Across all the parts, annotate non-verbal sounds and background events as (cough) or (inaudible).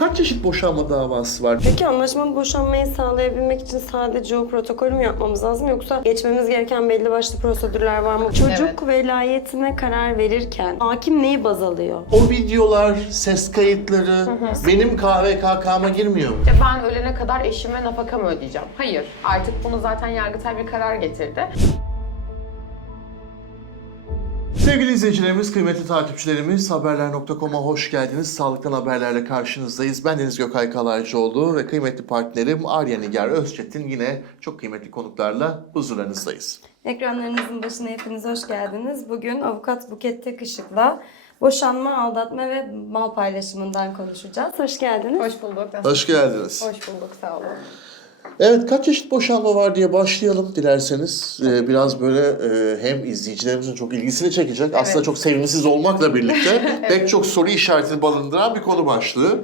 kaç çeşit boşanma davası var? Peki anlaşmalı boşanmayı sağlayabilmek için sadece o protokolü mü yapmamız lazım yoksa geçmemiz gereken belli başlı prosedürler var mı? Çocuk Evet. velayetine karar verirken hakim neyi baz alıyor? O videolar, ses kayıtları benim KVKK'ma girmiyor mu? İşte ben ölene kadar eşime nafaka mı ödeyeceğim? Hayır. Artık bunu zaten Yargıtay bir karar getirdi. Sevgili izleyicilerimiz, kıymetli takipçilerimiz, haberler.com'a hoş geldiniz. Sağlıktan haberlerle karşınızdayız. Ben Deniz Gökay Kalaycıoğlu ve kıymetli partnerim Arya Nigar Özçetin yine çok kıymetli konuklarla huzurlarınızdayız. Ekranlarınızın başına hepiniz hoş geldiniz. Bugün avukat Buket Tekışık'la boşanma, aldatma ve mal paylaşımından konuşacağız. Hoş geldiniz. Hoş bulduk. Hoş geldiniz. Hoş bulduk. Sağ olun. Evet, kaç çeşit boşanma var diye başlayalım dilerseniz. Ee, biraz böyle e, hem izleyicilerimizin çok ilgisini çekecek, aslında çok sevimsiz olmakla birlikte (laughs) pek çok soru işaretini barındıran bir konu başlığı.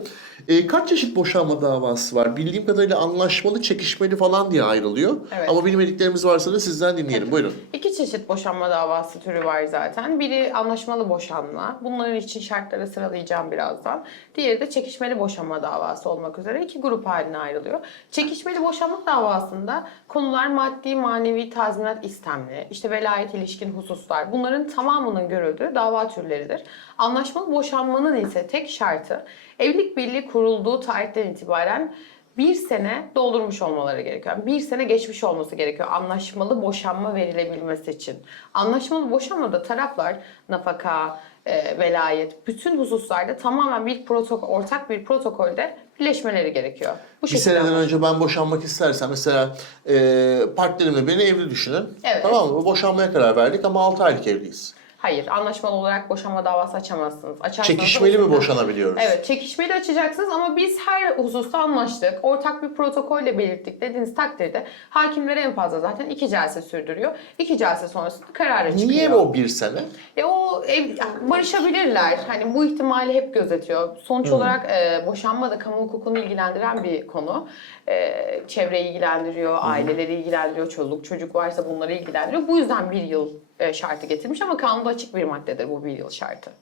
Ee, kaç çeşit boşanma davası var? Bildiğim kadarıyla anlaşmalı, çekişmeli falan diye ayrılıyor. Evet. Ama bilmediklerimiz varsa da sizden dinleyelim. Buyurun. İki çeşit boşanma davası türü var zaten. Biri anlaşmalı boşanma. Bunların için şartları sıralayacağım birazdan. Diğeri de çekişmeli boşanma davası olmak üzere iki grup haline ayrılıyor. Çekişmeli boşanma davasında konular maddi, manevi tazminat istemli, işte velayet ilişkin hususlar bunların tamamının görüldüğü dava türleridir. Anlaşmalı boşanmanın ise tek şartı evlilik birliği kurulduğu tarihten itibaren bir sene doldurmuş olmaları gerekiyor. Bir sene geçmiş olması gerekiyor anlaşmalı boşanma verilebilmesi için. Anlaşmalı boşanmada taraflar nafaka, e, velayet, bütün hususlarda tamamen bir protokol, ortak bir protokolde birleşmeleri gerekiyor. Bu Bir seneden anlaşılıyor. önce ben boşanmak istersem mesela e, partnerimle beni evli düşünün. Evet. Tamam mı? Boşanmaya karar verdik ama 6 aylık evliyiz. Hayır, anlaşmalı olarak boşanma davası açamazsınız. Açarsanız Çekişmeli mi boşanabiliyoruz? Evet, çekişmeli açacaksınız ama biz her hususta anlaştık. Ortak bir protokolle belirttik dediğiniz takdirde hakimler en fazla zaten iki celse sürdürüyor. İki celse sonrasında karara çıkıyor. Niye o bir sene? E o ev, yani barışabilirler. Hani bu ihtimali hep gözetiyor. Sonuç olarak e, boşanma da kamu hukukunu ilgilendiren bir konu. E, çevreyi ilgilendiriyor, aileleri ilgilendiriyor, çoluk çocuk varsa bunları ilgilendiriyor. Bu yüzden bir yıl şartı getirmiş ama kanunda açık bir maddedir bu bir yıl şartı.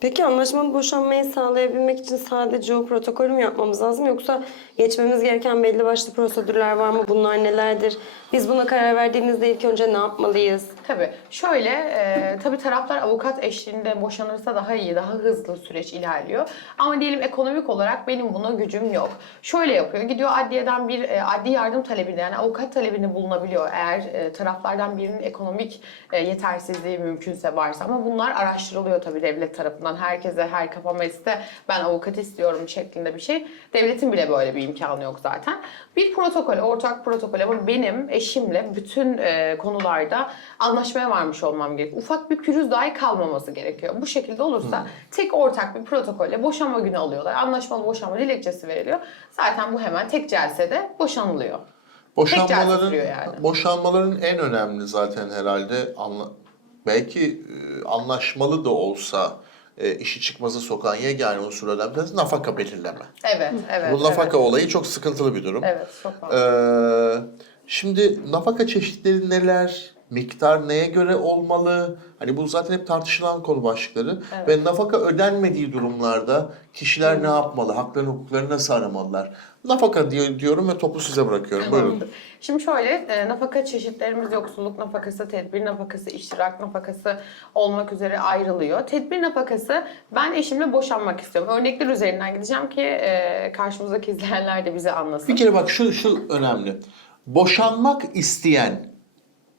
Peki anlaşmalı boşanmayı sağlayabilmek için sadece o protokolü mü yapmamız lazım yoksa geçmemiz gereken belli başlı prosedürler var mı? Bunlar nelerdir? Biz buna karar verdiğimizde ilk önce ne yapmalıyız? Tabii. Şöyle, e, tabii taraflar avukat eşliğinde boşanırsa daha iyi, daha hızlı süreç ilerliyor. Ama diyelim ekonomik olarak benim buna gücüm yok. Şöyle yapıyor, gidiyor adliyeden bir e, adli yardım talebinde yani avukat talebinde bulunabiliyor eğer e, taraflardan birinin ekonomik e, yetersizliği mümkünse varsa. Ama bunlar araştırılıyor tabii devlet tarafından. Herkese, her kafa mesle ben avukat istiyorum şeklinde bir şey. Devletin bile böyle bir imkanı yok zaten. Bir protokol, ortak protokol ama benim eşimle bütün e, konularda anlaşmaya varmış olmam gerekiyor. Ufak bir pürüz dahi kalmaması gerekiyor. Bu şekilde olursa tek ortak bir protokolle boşanma günü alıyorlar. Anlaşmalı boşanma dilekçesi veriliyor. Zaten bu hemen tek celsede boşanılıyor. Boşanmaların yani. boşanmaların en önemli zaten herhalde anla, belki e, anlaşmalı da olsa e, işi çıkmazı sokan yegane unsurlardan bir tanesi nafaka belirleme. Evet, evet. Bu nafaka evet. olayı çok sıkıntılı bir durum. Evet, çok fazla. Ee, şimdi nafaka çeşitleri neler? Miktar neye göre olmalı? Hani bu zaten hep tartışılan konu başlıkları. Ve nafaka ödenmediği durumlarda kişiler ne yapmalı? Haklarını, hukuklarını nasıl aramalılar? Nafaka diyor, diyorum ve topu size bırakıyorum. Buyurun. Şimdi şöyle, e, nafaka çeşitlerimiz yoksulluk nafakası, tedbir nafakası, iştirak nafakası olmak üzere ayrılıyor. Tedbir nafakası, ben eşimle boşanmak istiyorum. Örnekler üzerinden gideceğim ki e, karşımızdaki izleyenler de bize anlasın. Bir kere bak şu, şu önemli. Boşanmak isteyen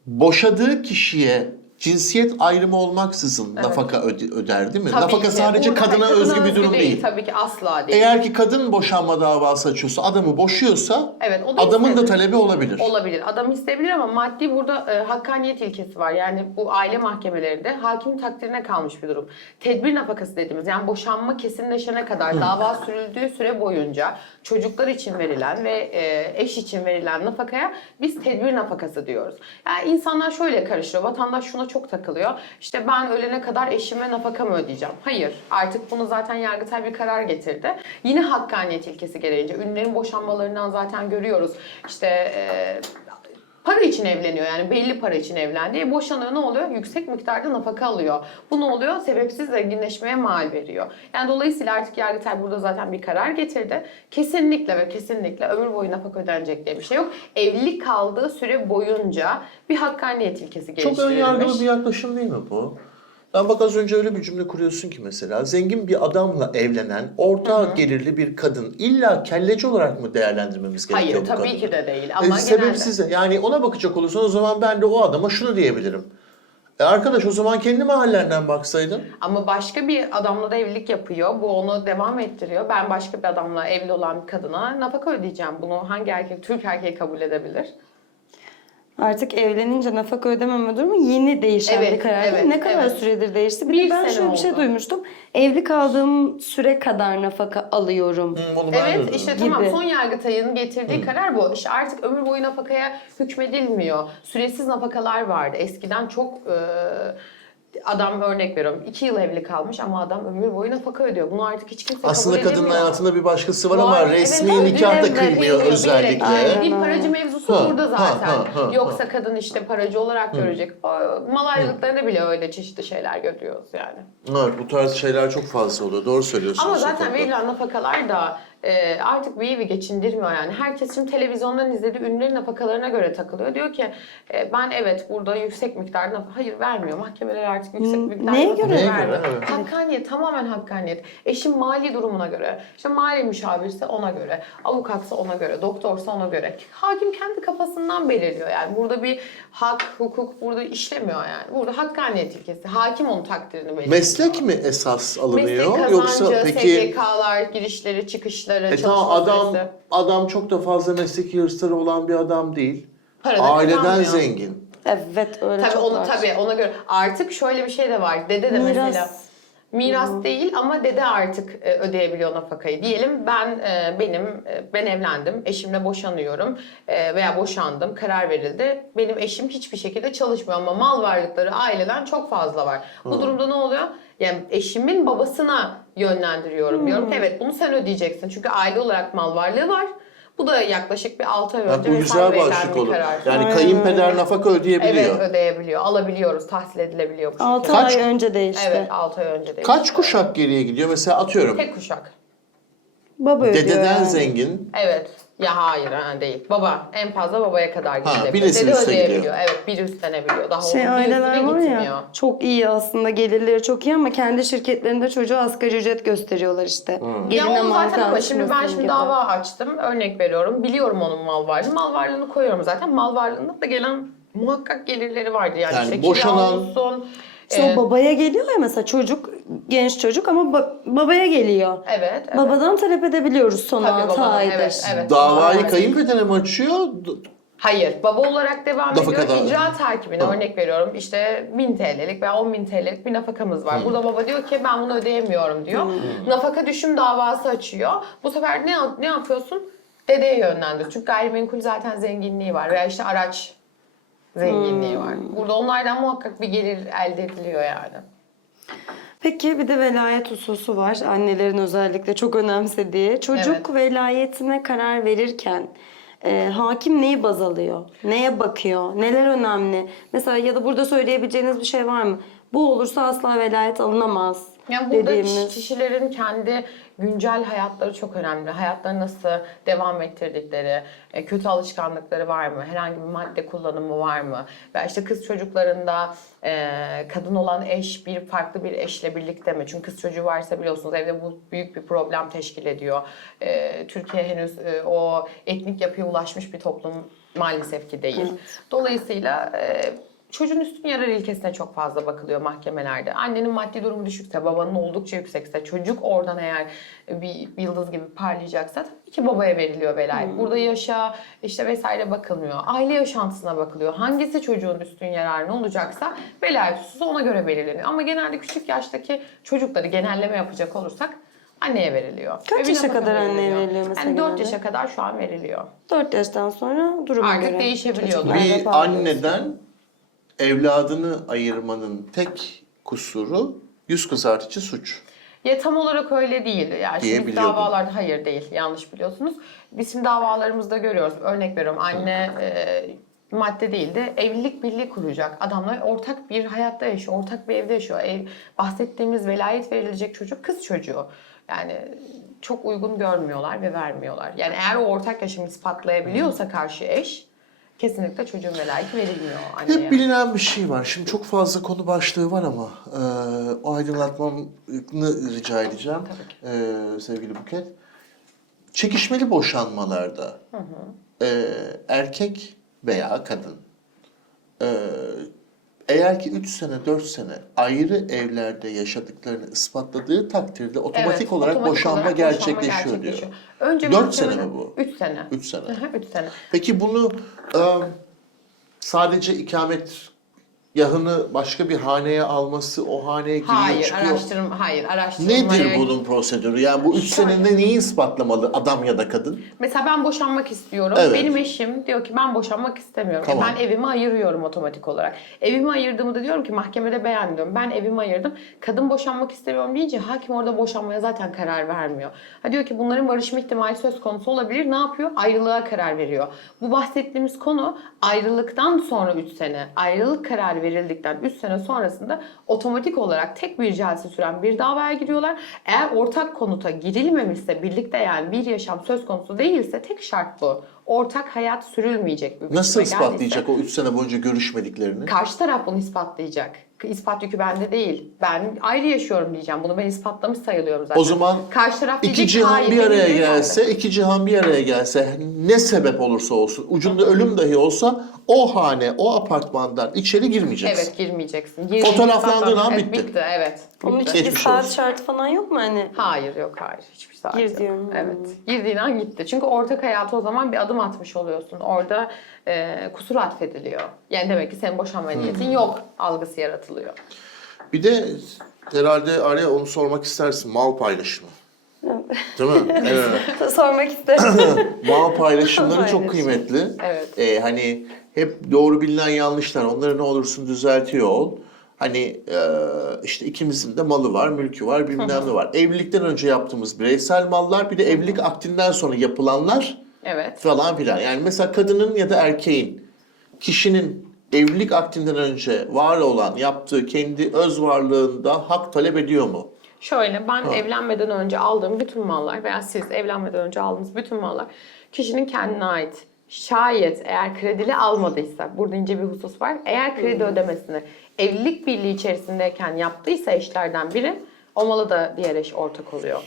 boşadığı kişiye cinsiyet ayrımı olmaksızın nafaka öde- öder değil mi? Tabii nafaka ki. sadece Burada kadına özgü bir durum değil. Tabii ki asla değil. Eğer ki kadın boşanma davası açıyorsa, adamı boşuyorsa Evet, o da adamın da istedi. talebi olabilir. Olabilir. Adam isteyebilir ama maddi burada e, hakkaniyet ilkesi var. Yani bu aile mahkemelerinde hakimin takdirine kalmış bir durum. Tedbir nafakası dediğimiz yani boşanma kesinleşene kadar dava sürüldüğü süre boyunca çocuklar için verilen ve e, eş için verilen nafakaya biz tedbir nafakası diyoruz. Yani insanlar şöyle karışıyor. Vatandaş şuna çok takılıyor. İşte ben ölene kadar eşime nafaka mı ödeyeceğim? Hayır. Artık bunu zaten Yargıtay bir karar getirdi. Yine hakkaniyet ilkesi gereğince ünlülerin boşanmalarından zaten görüyoruz. İşte e, para için evleniyor yani belli para için evlendi. E, boşanıyor ne oluyor? Yüksek miktarda nafaka alıyor. Bu ne oluyor? Sebepsiz zenginleşmeye mal veriyor. Yani dolayısıyla artık Yargıtay burada zaten bir karar getirdi. Kesinlikle ve kesinlikle ömür boyu nafaka ödenecek diye bir şey yok. Evlilik kaldığı süre boyunca bir hakkaniyet ilkesi Çok geliştirilmiş. ön yargılı bir yaklaşım değil mi bu? Ben bak az önce öyle bir cümle kuruyorsun ki mesela zengin bir adamla evlenen orta gelirli bir kadın illa kelleci olarak mı değerlendirmemiz gerekiyor Hayır bu tabii kadını? ki de değil E, ama genelde. sebepsiz yani ona bakacak olursan o zaman ben de o adama şunu diyebilirim. E arkadaş o zaman kendi mahallenden baksaydın. Ama başka bir adamla da evlilik yapıyor. Bu onu devam ettiriyor. Ben başka bir adamla evli olan bir kadına nafaka ödeyeceğim. Bunu hangi erkek, Türk erkeği kabul edebilir? Artık evlenince nafaka ödememe durumu yeni değişen Evet, bir karar. evet, ne kadar evet. süredir değişti? Bir, Bir de ben sene şöyle bir şey oldu. duymuştum. Evli kaldığım süre kadar nafaka alıyorum. Hı, onu ben de Evet işte Gibi. tamam son yargıtayın getirdiği karar bu. İşte artık ömür boyu nafakaya hükmedilmiyor. Süresiz nafakalar vardı. Eskiden çok e, adam örnek veriyorum. iki yıl evli kalmış ama adam ömür boyu nafaka ödüyor. Bunu artık hiç kimse Aslında kabul kadının edemiyor. hayatında bir başkası var, Var. ama Evet, resmi tabii, nikah da kıymıyor bilerek, özellikle. bilerek. Aynen. Dil paracı mevzusu Ha, burada ha, zaten. ha, ha, Yoksa ha. kadın işte paracı olarak görecek. O, Mal ayrılıklarında bile öyle çeşitli şeyler görüyoruz yani. Evet, bu tarz şeyler çok fazla oluyor. Doğru söylüyorsunuz. Ama o zaten konuda. verilen nafakalar da e, artık bir evi geçindirmiyor yani. Herkes şimdi televizyondan izlediği ünlülerin nafakalarına göre takılıyor. Diyor ki e, ben evet burada yüksek miktarda nafaka... Hayır vermiyor. Mahkemeler artık yüksek miktarda neye nafaka göre? Neye vermiyor. göre, evet. Hakkaniyet, tamamen hakkaniyet. Eşin mali durumuna göre, işte mali müşavirse ona göre, avukatsa ona göre, doktorsa ona göre. Hakim kendi kafasından belirliyor yani. Burada bir hak, hukuk burada işlemiyor yani. Burada hakkaniyet ilkesi. Hakim onun takdirini belirliyor. Meslek mi esas alınıyor Meslek kazancı, yoksa peki SGK'lar, girişleri, çıkışları, e çalışma tamam adam süresi. adam çok da fazla mesleki hırsları olan bir adam değil. Para da Aileden kazanmıyor. zengin. Evet öyle Tabii çok onu var. tabii ona göre artık şöyle bir şey de var. Dede de Miras. mesela miras değil ama dede artık e, ödeyebiliyor nafakayı. Diyelim ben e, benim e, ben evlendim, eşimle boşanıyorum veya boşandım, karar verildi. Benim eşim hiçbir şekilde çalışmıyor ama mal varlıkları aileden çok fazla var. Bu durumda ne oluyor? Yani eşimin babasına yönlendiriyorum diyorum. ki, Evet bunu sen ödeyeceksin. Çünkü aile olarak mal varlığı var. Bu da yaklaşık bir 6 ay önce bu güzel verilen başlık bir olur. karar. Yani Aynen kayınpeder nafaka ödeyebiliyor. Evet ödeyebiliyor. Alabiliyoruz. Tahsil edilebiliyor bu 6 şekilde. Kaç- ay önce değişti. Evet 6 ay önce değil. Kaç kuşak geriye gidiyor? Mesela atıyorum. Tek kuşak. Baba ödüyor Dededen yani. zengin. Evet. Ya hayır ha, değil. Baba en fazla babaya kadar gidebiliyor. birisi Dede üste ödeyebiliyor. gidiyor. Evet bir üstlenebiliyor. Daha Şey onun bir aileler üstüne var gitmiyor. ya çok iyi aslında gelirleri çok iyi ama kendi şirketlerinde çocuğa asgari ücret gösteriyorlar işte. Hmm. Ya Geline onu zaten ama şimdi ben alışmasın şimdi gibi. dava açtım. Örnek veriyorum. Biliyorum onun mal varlığını. Mal varlığını koyuyorum zaten. Mal varlığında da gelen muhakkak gelirleri vardı. Yani, Yani işte boşanan- kira olsun. İşte e, o babaya geliyor ya mesela çocuk genç çocuk ama ba- babaya geliyor. evet, evet. Babadan talep edebiliyoruz son Tabii 6 babadan, aydır. evet, evet. Davayı Evet. kayınpedere mi açıyor? Hayır. Baba olarak devam Nafaka ediyor. da- İcra takibine Ha. örnek veriyorum. İşte 1000 TL'lik veya 10.000 TL'lik bir nafakamız var. Burada baba diyor ki ben bunu ödeyemiyorum diyor. Nafaka düşüm davası açıyor. Bu sefer ne ne yapıyorsun? Dedeye yönlendir. Çünkü gayrimenkul zaten zenginliği var. Veya işte araç zenginliği var. Burada onlardan muhakkak bir gelir elde ediliyor yani. Peki bir de velayet hususu var. Annelerin özellikle çok önemsediği. Çocuk Evet. velayetine karar verirken e, hakim neyi baz alıyor? Neye bakıyor? Neler önemli? Mesela ya da burada söyleyebileceğiniz bir şey var mı? Bu olursa asla velayet alınamaz Yani burada dediğimiz. kişilerin kendi güncel hayatları çok önemli. Hayatlarını nasıl devam ettirdikleri, e, kötü alışkanlıkları var mı? Herhangi bir madde kullanımı var mı? Veya işte kız çocuklarında e, kadın olan eş bir farklı bir eşle birlikte mi? Çünkü kız çocuğu varsa biliyorsunuz evde bu büyük bir problem teşkil ediyor. E, Türkiye henüz o etnik yapıya ulaşmış bir toplum maalesef ki değil. Dolayısıyla Çocuğun üstün yarar ilkesine çok fazla bakılıyor mahkemelerde. Annenin maddi durumu düşükse, babanın oldukça yüksekse, çocuk oradan eğer bir yıldız gibi parlayacaksa tabii ki babaya veriliyor velayet. Burada yaşa işte vesaire bakılmıyor. Aile yaşantısına bakılıyor. Hangisi çocuğun üstün yararını olacaksa velayet hususu ona göre belirleniyor. Ama genelde küçük yaştaki çocukları genelleme yapacak olursak anneye veriliyor. Kaç yaşa kadar anneye veriliyor mesela Yani 4 genelde? yaşa kadar şu an veriliyor. 4 yaştan sonra duruma Artık göre. değişebiliyor. Bir anneden evladını ayırmanın tek kusuru yüz kızartıcı suç. Ya tam olarak öyle değil. Yani şimdi davalarda hayır değil. Yanlış biliyorsunuz. Biz şimdi davalarımızda görüyoruz. Örnek veriyorum anne e, madde değil de evlilik birliği kuracak adamlar ortak bir hayatta yaşıyor, ortak bir evde yaşıyor. Ev, bahsettiğimiz velayet verilecek çocuk kız çocuğu. Yani çok uygun görmüyorlar ve vermiyorlar. Yani eğer o ortak yaşamı ispatlayabiliyorsa karşı eş kesinlikle çocuğun velayeti verilmiyor anneye. Hep bilinen bir şey var. Şimdi çok fazla konu başlığı var ama e, o aydınlatmamı rica edeceğim e, sevgili Buket. Çekişmeli boşanmalarda e, erkek veya kadın e, eğer ki 3 sene 4 sene ayrı evlerde yaşadıklarını ispatladığı takdirde otomatik Evet, olarak otomatik boşanma olarak gerçekleşiyor, boşanma diyor. gerçekleşiyor. Önce 4 sene mi bu? Üç sene. 3 sene. Hı hı, Üç sene. Peki bunu e, sadece ikamet yahını başka bir haneye alması, o haneye giriyor Hayır, çıkıyor. araştırma, hayır, araştırmaya... Nedir bunun prosedürü? Yani bu üç Şöyle. senede neyi ispatlamalı adam ya da kadın? Mesela ben boşanmak istiyorum. Evet. Benim eşim diyor ki ben boşanmak istemiyorum. E Tamam. Ben evimi ayırıyorum otomatik olarak. Evimi ayırdığımda diyorum ki mahkemede ediyorum. Ben evimi ayırdım. Kadın boşanmak istemiyorum deyince hakim orada boşanmaya zaten karar vermiyor. Ha diyor ki bunların barışma ihtimali söz konusu olabilir. Ne yapıyor? Ayrılığa karar veriyor. Bu bahsettiğimiz konu ayrılıktan sonra 3 sene. Ayrılık kararı verildikten 3 sene sonrasında otomatik olarak tek bir celse süren bir davaya giriyorlar. Eğer ortak konuta girilmemişse birlikte yani bir yaşam söz konusu değilse tek şart bu. Ortak hayat sürülmeyecek. bir Nasıl biçime geldiyse- ispatlayacak o üç sene boyunca görüşmediklerini? Karşı taraf bunu ispatlayacak. İspat yükü bende değil. Ben ayrı yaşıyorum diyeceğim. Bunu ben ispatlamış sayılıyorum zaten. O zaman Karşı taraf İki diyecek, cihan "Hayır, bir araya değil." gelse, iki cihan bir araya gelse ne sebep olursa olsun, ucunda ölüm dahi olsa o hane, o apartmandan içeri girmeyeceksin. Evet girmeyeceksin. Girdiğin Fotoğraflandığın an Evet, bitti. bitti. Evet. Onun için bir Geçmiş saat olsun. şartı falan yok mu hani? Hayır yok hayır. Hiçbir saat Gir yok. diyor. Hmm. Evet. Girdiğin an gitti. Çünkü ortak hayata o zaman bir adım atmış oluyorsun. Orada e, kusur atfediliyor. Yani demek ki senin boşanma Hmm. niyetin yok algısı yaratılıyor. Bir de herhalde araya onu sormak istersin, mal paylaşımı. Değil mi? (laughs) Evet. Sormak isterim. (laughs) Mal paylaşımları çok Paylaşım. kıymetli. Evet. Ee, hani hep doğru bilinen yanlışlar. Onları ne olursun düzeltiyor ol. Hani e, işte ikimizin de malı var, mülkü var, bilmem ne var. Evlilikten önce yaptığımız bireysel mallar, bir de evlilik akdinden sonra yapılanlar Evet. falan filan. Yani mesela kadının ya da erkeğin, kişinin evlilik akdinden önce var olan yaptığı kendi öz varlığında hak talep ediyor mu? Şöyle ben evlenmeden önce aldığım bütün mallar veya siz evlenmeden önce aldığınız bütün mallar kişinin kendine ait. Şayet eğer kredili almadıysa, burada ince bir husus var. Eğer kredi ödemesini evlilik birliği içerisindeyken yaptıysa eşlerden biri o malı da diğer eş ortak oluyor.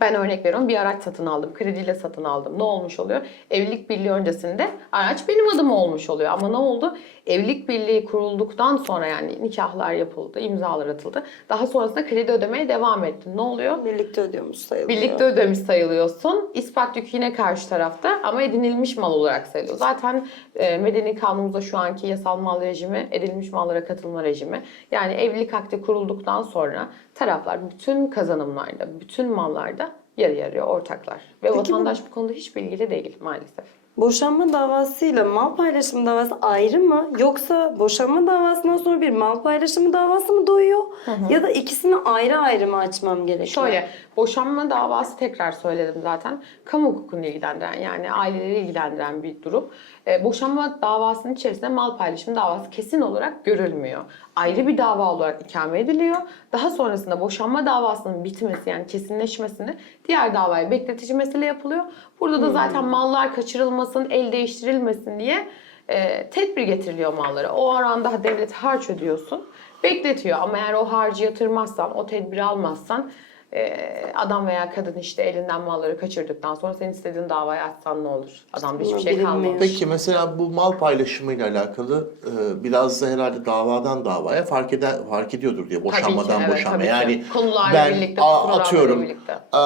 Ben örnek veriyorum bir araç satın aldım. Krediyle satın aldım. Ne olmuş oluyor? Evlilik birliği öncesinde araç benim adıma olmuş oluyor. Ama ne oldu? Evlilik birliği kurulduktan sonra yani nikahlar yapıldı, imzalar atıldı. Daha sonrasında kredi ödemeye devam ettin. Ne oluyor? Birlikte ödüyormuş sayılıyor. Birlikte ödemiş sayılıyorsun. İspat yükü yine karşı tarafta ama edinilmiş mal olarak sayılıyor. Zaten e, medeni kanunumuzda şu anki yasal mal rejimi edilmiş mallara katılma rejimi. Yani evlilik akdi kurulduktan sonra taraflar bütün kazanımlarda, bütün mallarda yarı yarıya ortaklar. Ve Peki bu- vatandaş bu konuda hiç bilgili değil maalesef. Boşanma davasıyla mal paylaşımı davası ayrı mı? Yoksa boşanma davasından sonra bir mal paylaşımı davası mı doğuyor? Ya da ikisini ayrı ayrı mı açmam gerekiyor? Şöyle, boşanma davası tekrar söyledim zaten. Kamu hukukunu ilgilendiren yani aileleri ilgilendiren bir durum. Ee, boşanma davasının içerisinde mal paylaşımı davası kesin olarak görülmüyor. Ayrı bir dava olarak ikame ediliyor. Daha sonrasında boşanma davasının bitmesi yani kesinleşmesini diğer davaya bekletici mesele yapılıyor. Burada da zaten mallar kaçırılmasın, el değiştirilmesin diye e, tedbir getiriliyor mallara. O aranda devlet harç ödüyorsun. Bekletiyor ama eğer o harcı yatırmazsan, o tedbiri almazsan adam veya kadın işte elinden malları kaçırdıktan sonra senin istediğin davayı açsan ne olur? Adamda hiçbir şey kalmamış. Peki mesela bu mal paylaşımıyla alakalı e, biraz da herhalde davadan davaya fark eder fark ediyordur diye boşanmadan evet, boşanma. tabii ki. Yani Konularla ben birlikte, a- atıyorum birlikte. e,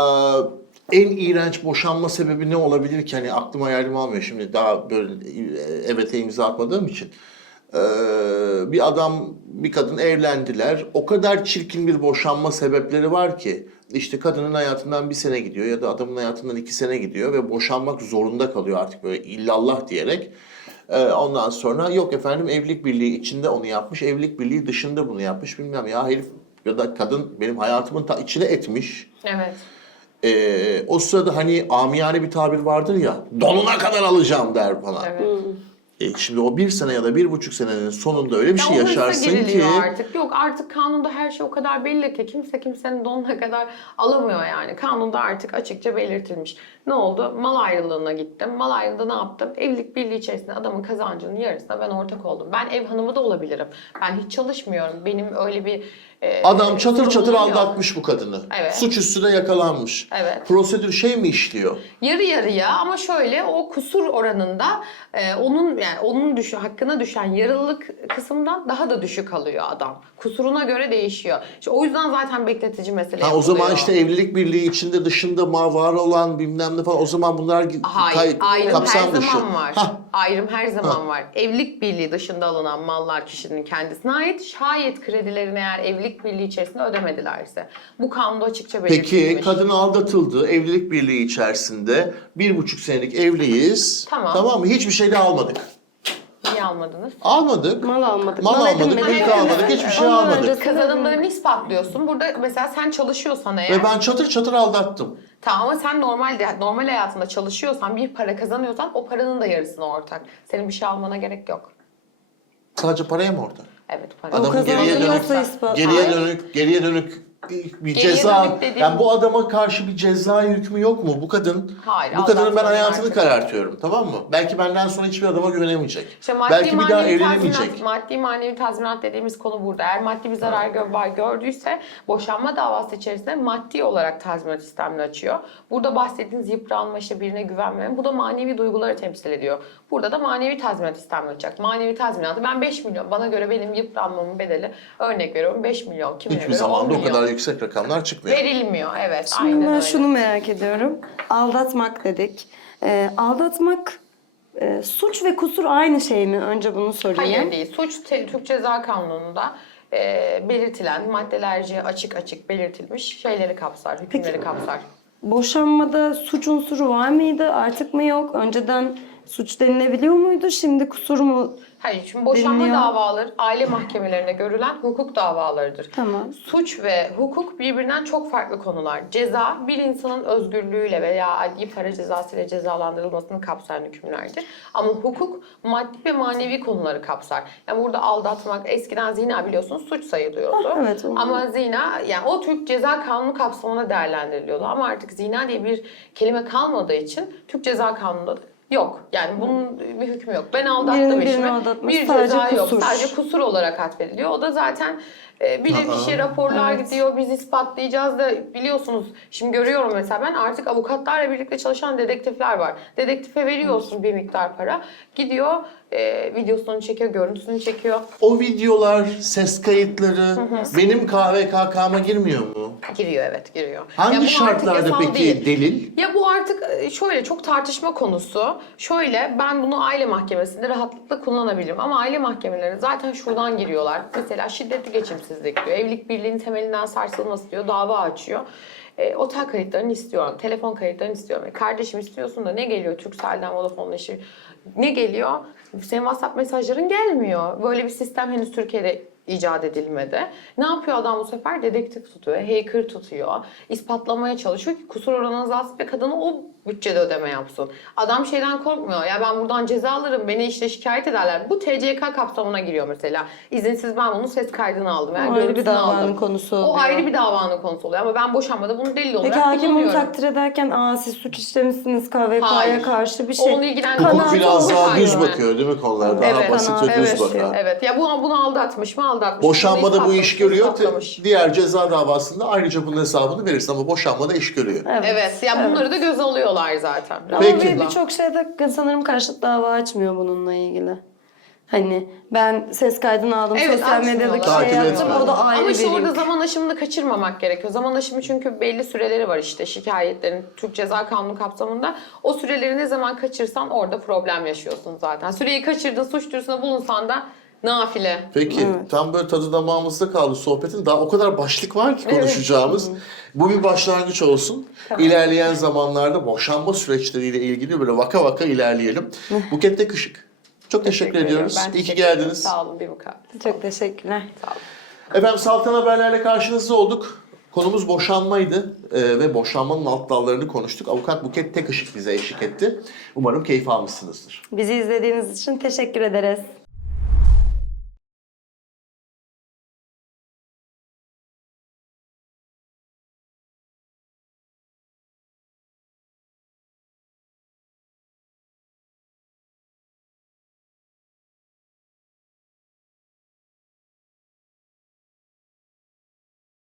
en iğrenç boşanma sebebi ne olabilir ki? Hani aklıma yardım almıyor şimdi daha böyle e, evete imza atmadığım için. E, bir adam bir kadın evlendiler. O kadar çirkin bir boşanma sebepleri var ki işte kadının hayatından bir sene gidiyor ya da adamın hayatından iki sene gidiyor ve boşanmak zorunda kalıyor artık böyle illallah diyerek. Ee, ondan sonra yok efendim evlilik birliği içinde onu yapmış, evlilik birliği dışında bunu yapmış bilmem ya herif ya da kadın benim hayatımın ta içine etmiş. Evet. Ee, o sırada hani amiyane bir tabir vardır ya donuna kadar alacağım der falan. Evet. E, şimdi o bir sene ya da bir buçuk senenin sonunda öyle bir Ya şey yaşarsın ki artık. Yok artık kanunda her şey o kadar belli ki kimse kimsenin donuna kadar alamıyor yani. Kanunda artık açıkça belirtilmiş. Ne oldu? Mal ayrılığına gittim. Mal ayrılığında ne yaptım? Evlilik birliği içerisinde adamın kazancının yarısına ben ortak oldum. Ben ev hanımı da olabilirim. Ben hiç çalışmıyorum. Benim öyle bir e, adam çatır çatır yok. aldatmış bu kadını. Evet. Suçüstü de yakalanmış. Evet. Prosedür şey mi işliyor? Yarı yarıya ama şöyle o kusur oranında e, onun yani onun düşü, hakkına düşen yarılılık kısımdan daha da düşük alıyor adam. Kusuruna göre değişiyor. İşte o yüzden zaten bekletici mesele Ha, o zaman yapılıyor. işte evlilik birliği içinde dışında ma var olan bilmem ne falan o zaman bunlar Hayır, kay- ayrım her kapsam dışı. zaman var. Hah, Ayrım her zaman var. Evlilik birliği dışında alınan mallar kişinin kendisine ait. Şayet kredilerini eğer evlilik birliği içerisinde ödemedilerse. Bu kanunda açıkça belirtilmiş. Peki kadın aldatıldı evlilik birliği içerisinde bir buçuk senelik evliyiz. Tamam. mı? Hiçbir şey de almadık. Almadınız? almadık. Mal almadık. Mal almadık, edinmedik. mülk almadık, hiçbir şey Ondan almadık. Kazanımlarını ispatlıyorsun. Burada mesela sen çalışıyorsan eğer. Ve ben çatır çatır aldattım. Tamam ama sen normalde normal hayatında çalışıyorsan bir para kazanıyorsan o paranın da yarısına ortak. Senin bir şey almana gerek yok. Sadece paraya mı orada? Evet para. Adamın geriye dönük, yoksa ispat- geriye dönük, geriye dönük bir Geriye ceza. dönük dediğim- Yani bu adama karşı bir ceza hükmü yok mu? Bu kadın, Hayır, bu kadının ben aldatmanın hayatını artık- karartıyorum, tamam mı? Belki benden sonra hiçbir adama güvenemeyecek. İşte maddi Belki bir daha manevi evlenemeyecek. Tazminat, maddi manevi tazminat dediğimiz konu burada. Eğer maddi bir zarar var gördüyse boşanma davası içerisinde maddi olarak tazminat sistemini açıyor. Burada bahsettiğiniz yıpranma işte birine güvenmeme bu da manevi duyguları temsil ediyor. Burada da manevi tazminat sistemini açacak. Manevi tazminatı ben 5 milyon bana göre benim yıpranmamın bedeli örnek veriyorum 5 milyon kimine Hiçbir göre zaman 10 da o milyon. kadar yüksek rakamlar çıkmıyor. Verilmiyor evet Şimdi aynen ben öyle. şunu merak ediyorum. Aldatmak dedik. Ee, aldatmak e, suç ve kusur aynı şey mi? Önce bunu sorayım. Hayır değil. Suç te- Türk Ceza Kanunu'nda e, belirtilen maddelerce açık açık belirtilmiş şeyleri kapsar, hükümleri kapsar. Boşanmada suç unsuru var mıydı? Artık mı yok? Önceden suç denilebiliyor muydu? Şimdi kusur mu? Hayır, şimdi boşanma Biliniyor. davaları aile mahkemelerinde görülen hukuk davalarıdır. Tamam. Suç ve hukuk birbirinden çok farklı konular. Ceza bir insanın özgürlüğüyle veya adli para cezası ile cezalandırılmasını kapsayan hükümlerdir. Ama hukuk maddi ve manevi konuları kapsar. Yani burada aldatmak, eskiden zina biliyorsunuz suç sayılıyordu. Ah, evet, o- Ama zina yani o Türk Ceza Kanunu kapsamına değerlendiriliyordu. Ama artık zina diye bir kelime kalmadığı için Türk Ceza Kanunu'nda da yok. Yani bunun bir hükmü yok. Ben aldattım birini eşimi. aldatması Bir sadece ceza yok. kusur. Sadece kusur olarak atfediliyor. O da zaten e, bilirkişi raporlar gidiyor. Biz ispatlayacağız da biliyorsunuz. Şimdi görüyorum mesela ben artık avukatlarla birlikte çalışan dedektifler var. Dedektife veriyorsun bir miktar para. Gidiyor e, videosunu çekiyor, görüntüsünü çekiyor. O videolar, ses kayıtları benim KVKK'ma girmiyor mu? Giriyor evet giriyor. Hangi Ya şartlarda peki değil. delil? Ya bu artık e, şöyle çok tartışma konusu. Şöyle ben bunu aile mahkemesinde rahatlıkla kullanabilirim. Ama aile mahkemeleri zaten şuradan giriyorlar. Mesela şiddetli geçimsizlik diyor. Evlilik birliğinin temelinden sarsılması diyor. Dava açıyor. E, otel kayıtlarını istiyorum. Telefon kayıtlarını istiyorum. E, kardeşim istiyorsun da ne geliyor Turkcell'den, Vodafone'dan işte ne geliyor? Senin WhatsApp mesajların gelmiyor. Böyle bir sistem henüz Türkiye'de icat edilmedi. Ne yapıyor adam bu sefer? Dedektif tutuyor, hacker tutuyor. ispatlamaya çalışıyor ki kusur oranı azalsın ve kadını o bütçede ödeme yapsın. Adam şeyden korkmuyor. Ya ben buradan ceza alırım, beni işte şikayet ederler. Bu TCK kapsamına giriyor mesela. İzinsiz ben bunun ses kaydını aldım. Yani O ayrı bir davanın aldım. konusu O oluyor. ayrı bir davanın konusu oluyor ama ben boşanmada bunu delil olarak Peki hakim bunu takdir ederken aa siz suç işlemişsiniz KVK'ya karşı bir şey. Onu ilgilendirmez. Hukuk biraz daha düz bakıyor değil mi konularda? Daha Evet, basit ve kanaat, düz evet, bakar. Evet ya bu bunu aldatmış mı aldatmış. Boşanmada bu iş görüyor. ispatlamış. Diğer ceza davasında ayrıca bunun hesabını verirsin ama boşanmada iş görüyor. Evet, yani bunları da göze alıyorlar zaten. Ama Peki. bir- birçok şeyde sanırım karşıt dava açmıyor bununla ilgili. Hani ben ses kaydını aldım, Evet, sosyal medyadaki şey yaptım, o da ayrı Ama işte orada zaman aşımını kaçırmamak gerekiyor. Zaman aşımı çünkü belli süreleri var işte şikayetlerin Türk Ceza Kanunu kapsamında. O süreleri ne zaman kaçırsan orada problem yaşıyorsun zaten. Süreyi kaçırdın suç duyurusunda bulunsan da nafile. Peki tam böyle tadı damağımızda kaldı sohbetin. Daha o kadar başlık var ki konuşacağımız. Bu bir başlangıç olsun. İlerleyen zamanlarda boşanma süreçleriyle ilgili böyle vaka vaka ilerleyelim. (laughs) Buket de kışık. Çok teşekkür, ediyoruz. Ben İyi ki teşekkür ederim. geldiniz. Sağ olun bir mukabele. Çok teşekkürler. Sağ olun. Efendim Saltan Haberler'le karşınızda olduk. Konumuz boşanmaydı e, ve boşanmanın alt dallarını konuştuk. Avukat Buket Tek Işık bize eşlik etti. Umarım keyif almışsınızdır. Bizi izlediğiniz için teşekkür ederiz.